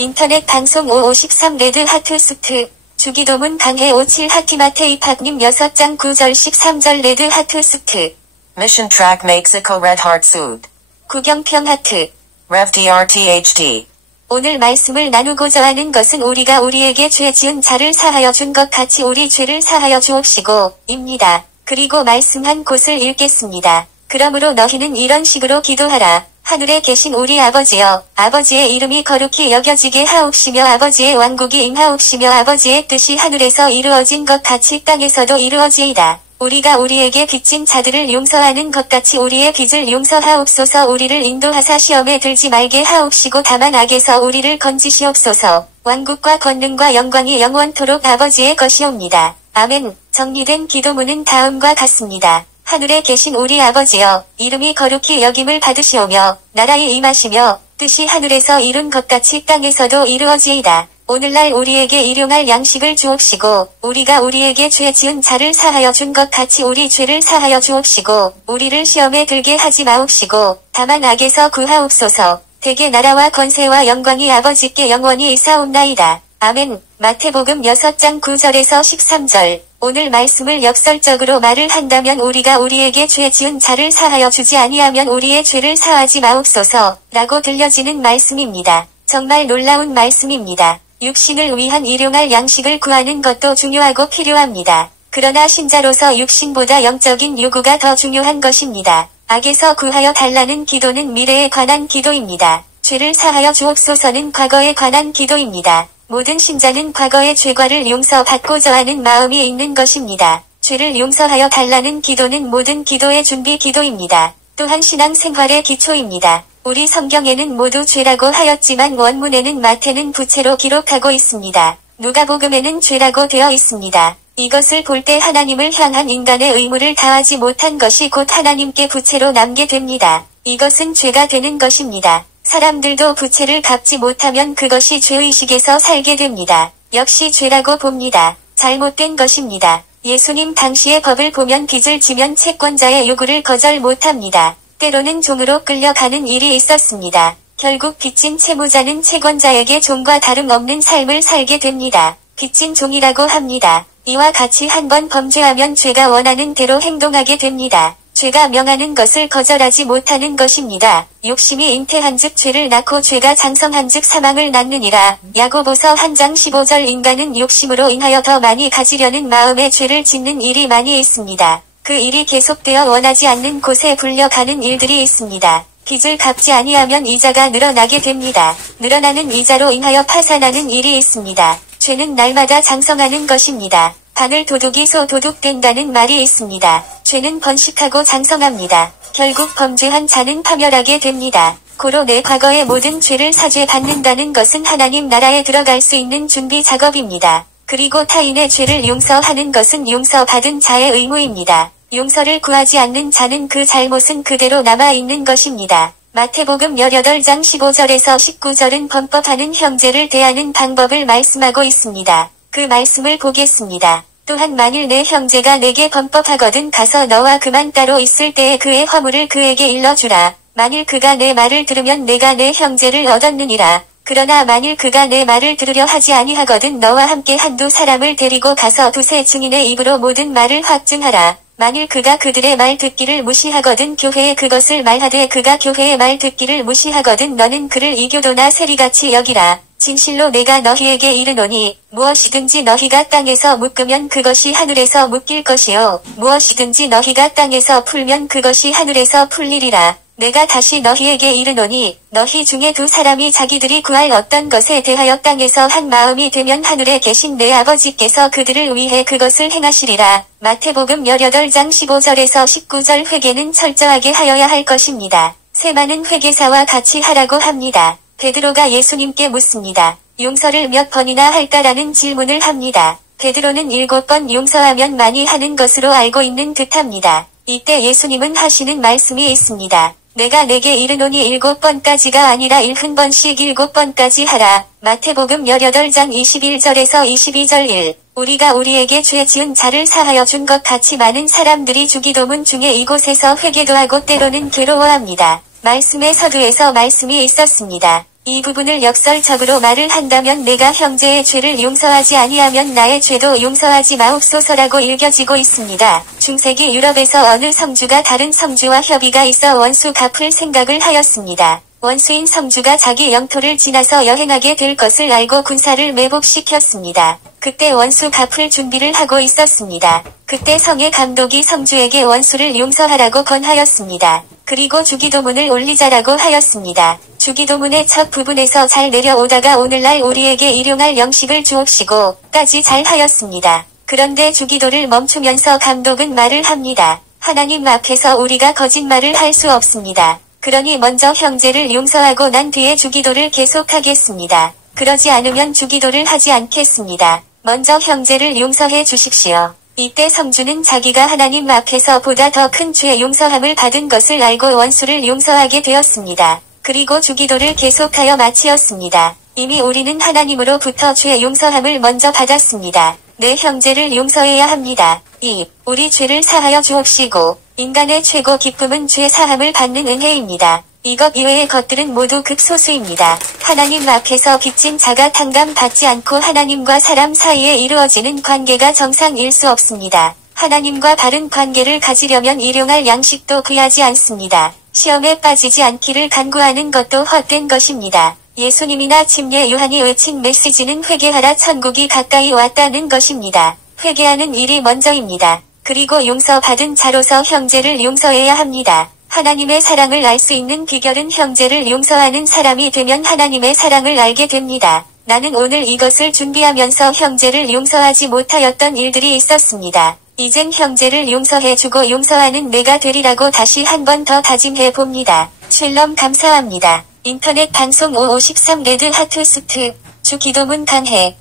인터넷 방송 5513 레드 하트 수트. 주기도문 강해 57 하티마테이팍님 6장 9절씩 3절 레드 하트 수트. Mission Track Mexico Red Heart Suit. 구경평 하트. Rev DRTHD. 오늘 말씀을 나누고자 하는 것은 우리가 우리에게 죄 지은 자를 사하여 준 것 같이 우리 죄를 사하여 주옵시고 입니다. 그리고 말씀한 곳을 읽겠습니다. 그러므로 너희는 이런 식으로 기도하라. 하늘에 계신 우리 아버지여, 아버지의 이름이 거룩히 여겨지게 하옵시며 아버지의 왕국이 임하옵시며 아버지의 뜻이 하늘에서 이루어진 것 같이 땅에서도 이루어지이다. 우리가 우리에게 빚진 자들을 용서하는 것 같이 우리의 빚을 용서하옵소서. 우리를 인도하사 시험에 들지 말게 하옵시고 다만 악에서 우리를 건지시옵소서. 왕국과 권능과 영광이 영원토록 아버지의 것이옵니다. 아멘. 정리된 기도문은 다음과 같습니다. 하늘에 계신 우리 아버지여, 이름이 거룩히 여김을 받으시오며 나라에 임하시며 뜻이 하늘에서 이룬 것 같이 땅에서도 이루어지이다. 오늘날 우리에게 일용할 양식을 주옵시고 우리가 우리에게 죄 지은 자를 사하여 준 것 같이 우리 죄를 사하여 주옵시고 우리를 시험에 들게 하지 마옵시고 다만 악에서 구하옵소서. 대개 나라와 권세와 영광이 아버지께 영원히 있사옵나이다. 아멘. 마태복음 6장 9절에서 13절. 오늘 말씀을 역설적으로 말을 한다면 우리가 우리에게 죄 지은 자를 사하여 주지 아니하면 우리의 죄를 사하지 마옵소서 라고 들려지는 말씀입니다. 정말 놀라운 말씀입니다. 육신을 위한 일용할 양식을 구하는 것도 중요하고 필요합니다. 그러나 신자로서 육신보다 영적인 요구가 더 중요한 것입니다. 악에서 구하여 달라는 기도는 미래에 관한 기도입니다. 죄를 사하여 주옵소서는 과거에 관한 기도입니다. 모든 신자는 과거의 죄과를 용서받고자 하는 마음이 있는 것입니다. 죄를 용서하여 달라는 기도는 모든 기도의 준비 기도입니다. 또한 신앙생활의 기초입니다. 우리 성경에는 모두 죄라고 하였지만 원문에는 마태는 부채로 기록하고 있습니다. 누가복음에는 죄라고 되어 있습니다. 이것을 볼 때 하나님을 향한 인간의 의무를 다하지 못한 것이 곧 하나님께 부채로 남게 됩니다. 이것은 죄가 되는 것입니다. 사람들도 부채를 갚지 못하면 그것이 죄의식에서 살게 됩니다. 역시 죄라고 봅니다. 잘못된 것입니다. 예수님 당시의 법을 보면 빚을 지면 채권자의 요구를 거절 못합니다. 때로는 종으로 끌려가는 일이 있었습니다. 결국 빚진 채무자는 채권자에게 종과 다름없는 삶을 살게 됩니다. 빚진 종이라고 합니다. 이와 같이 한번 범죄하면 죄가 원하는 대로 행동하게 됩니다. 죄가 명하는 것을 거절하지 못하는 것입니다. 욕심이 잉태한즉 죄를 낳고 죄가 장성한즉 사망을 낳느니라. 야고보서 1장 15절. 인간은 욕심으로 인하여 더 많이 가지려는 마음에 죄를 짓는 일이 많이 있습니다. 그 일이 계속되어 원하지 않는 곳에 불려가는 일들이 있습니다. 빚을 갚지 아니하면 이자가 늘어나게 됩니다. 늘어나는 이자로 인하여 파산하는 일이 있습니다. 죄는 날마다 장성하는 것입니다. 바늘 도둑이 소 도둑 된다는 말이 있습니다. 죄는 번식하고 장성합니다. 결국 범죄한 자는 파멸하게 됩니다. 고로 내 과거의 모든 죄를 사죄받는다는 것은 하나님 나라에 들어갈 수 있는 준비 작업입니다. 그리고 타인의 죄를 용서하는 것은 용서받은 자의 의무입니다. 용서를 구하지 않는 자는 그 잘못은 그대로 남아있는 것입니다. 마태복음 18장 15절에서 19절은 범법하는 형제를 대하는 방법을 말씀하고 있습니다. 그 말씀을 보겠습니다. 또한 만일 내 형제가 내게 범법하거든 가서 너와 그만 따로 있을 때에 그의 허물을 그에게 일러주라. 만일 그가 내 말을 들으면 내가 내 형제를 얻었느니라. 그러나 만일 그가 내 말을 들으려 하지 아니하거든 너와 함께 한두 사람을 데리고 가서 두세 증인의 입으로 모든 말을 확증하라. 만일 그가 그들의 말 듣기를 무시하거든 교회에 그것을 말하되 그가 교회의 말 듣기를 무시하거든 너는 그를 이교도나 세리같이 여기라. 진실로 내가 너희에게 이르노니 무엇이든지 너희가 땅에서 묶으면 그것이 하늘에서 묶일 것이요 무엇이든지 너희가 땅에서 풀면 그것이 하늘에서 풀리리라. 내가 다시 너희에게 이르노니 너희 중에 두 사람이 자기들이 구할 어떤 것에 대하여 땅에서 한 마음이 되면 하늘에 계신 내 아버지께서 그들을 위해 그것을 행하시리라. 마태복음 18장 15절에서 19절. 회개는 철저하게 하여야 할 것입니다. 세마는 회개사와 같이 하라고 합니다. 베드로가 예수님께 묻습니다. 용서를 몇 번이나 할까라는 질문을 합니다. 베드로는 7번 용서하면 많이 하는 것으로 알고 있는 듯합니다. 이때 예수님은 하시는 말씀이 있습니다. 내가 내게 이르노니 7번까지가 아니라 70번씩 7번까지 하라. 마태복음 18장 21절에서 22절. 1. 우리가 우리에게 죄 지은 자를 사하여 준 것 같이 많은 사람들이 주기도문 중에 이곳에서 회개도 하고 때로는 괴로워합니다. 말씀의 서두에서 말씀이 있었습니다. 이 부분을 역설적으로 말을 한다면 내가 형제의 죄를 용서하지 아니하면 나의 죄도 용서하지 마옵소서라고 읽혀지고 있습니다. 중세기 유럽에서 어느 성주가 다른 성주와 협의가 있어 원수 갚을 생각을 하였습니다. 원수인 성주가 자기 영토를 지나서 여행하게 될 것을 알고 군사를 매복시켰습니다. 그때 원수 갚을 준비를 하고 있었습니다. 그때 성의 감독이 성주에게 원수를 용서하라고 권하였습니다. 그리고 주기도문을 올리자라고 하였습니다. 주기도문의 첫 부분에서 잘 내려오다가 오늘날 우리에게 일용할 영식을 주옵시고 까지 잘 하였습니다. 그런데 주기도를 멈추면서 감독은 말을 합니다. 하나님 앞에서 우리가 거짓말을 할 수 없습니다. 그러니 먼저 형제를 용서하고 난 뒤에 주기도를 계속하겠습니다. 그러지 않으면 주기도를 하지 않겠습니다. 먼저 형제를 용서해 주십시오. 이때 성주는 자기가 하나님 앞에서 보다 더 큰 죄 용서함을 받은 것을 알고 원수를 용서하게 되었습니다. 그리고 주기도를 계속하여 마치었습니다. 이미 우리는 하나님으로부터 죄 용서함을 먼저 받았습니다. 내 형제를 용서해야 합니다. 2. 우리 죄를 사하여 주옵시고 인간의 최고 기쁨은 죄 사함을 받는 은혜입니다. 이것 이외의 것들은 모두 극소수입니다. 하나님 앞에서 빚진 자가 탕감받지 않고 하나님과 사람 사이에 이루어지는 관계가 정상일 수 없습니다. 하나님과 바른 관계를 가지려면 일용할 양식도 구하지 않습니다. 시험에 빠지지 않기를 간구하는 것도 헛된 것입니다. 예수님이나 침례 요한이 외친 메시지는 회개하라 천국이 가까이 왔다는 것입니다. 회개하는 일이 먼저입니다. 그리고 용서받은 자로서 형제를 용서해야 합니다. 하나님의 사랑을 알 수 있는 비결은 형제를 용서하는 사람이 되면 하나님의 사랑을 알게 됩니다. 나는 오늘 이것을 준비하면서 형제를 용서하지 못하였던 일들이 있었습니다. 이젠 형제를 용서해주고 용서하는 내가 되리라고 다시 한 번 더 다짐해 봅니다. 샬롬 감사합니다. 인터넷 방송 553 레드 하트 스트 주 기도문 강해